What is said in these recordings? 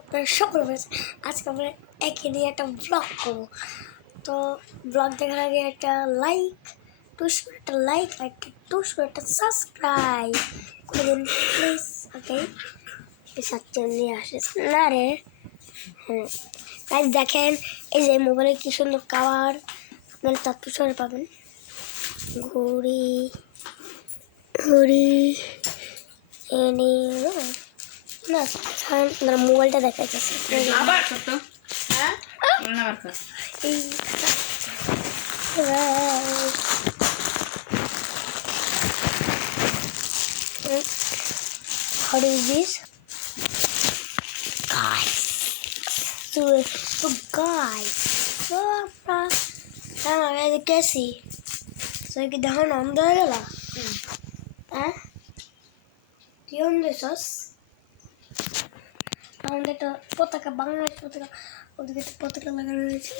আপনারা সকলে বলেছেন আজকে আমরা একে নিয়ে একটা ব্লগ করবো। তো ব্লগ দেখার আগে একটা লাইক টুস করে একটা লাইক একটা টুস করে একটা সাবস্ক্রাইব করে দিন প্লিজ। ওকে সাথে নিয়ে আসিস না রে। হ্যাঁ গাইস দেখেন এই যে মোবাইলে কি সুন্দর কাভার, আপনারা তৎপরে পাবেন। ঘুড়ি ঘুড়ি এনে না না মোবাইলটা দেখা যাচ্ছে আবার কত হ্যাঁ আবার কত এই how do this guys so guys so कैसी so कि दहन अंदर गला হ্যাঁ তুই অন্ধ সস আমাদের একটা পতাকা বাংলাদেশ পতাকা ওদিকে একটা পতাকা লাগানো রয়েছে।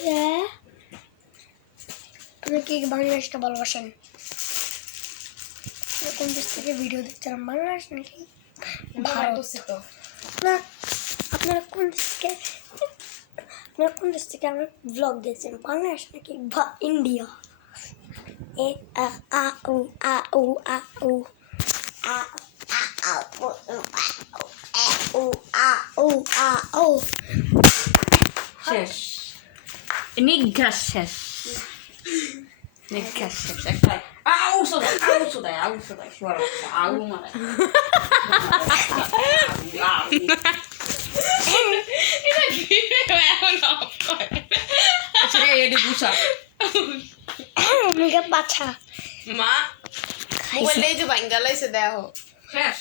আপনি কি বাংলাদেশটা ভালোবাসেন? কোন দেশ থেকে ভিডিও দেখছেন, বাংলাদেশ নাকি ভারত? না আপনারা কোন দেশ থেকে আমার ব্লগ দেখছেন, বাংলাদেশ নাকি ইন্ডিয়া? এ আ আ উ আ উ আ উ আ আ উ ও আ ও আ ও শেষ নিঘাস শেষ নিঘাস শেষ একটা আউ সোদা শুয়ার আউ মারা এটা কি এখন অফ করে আচ্ছা এডি বুঝা মেগা বাচ্চা মা মোবাইল এই যে বাঙ্গালাইছে দেখো শেষ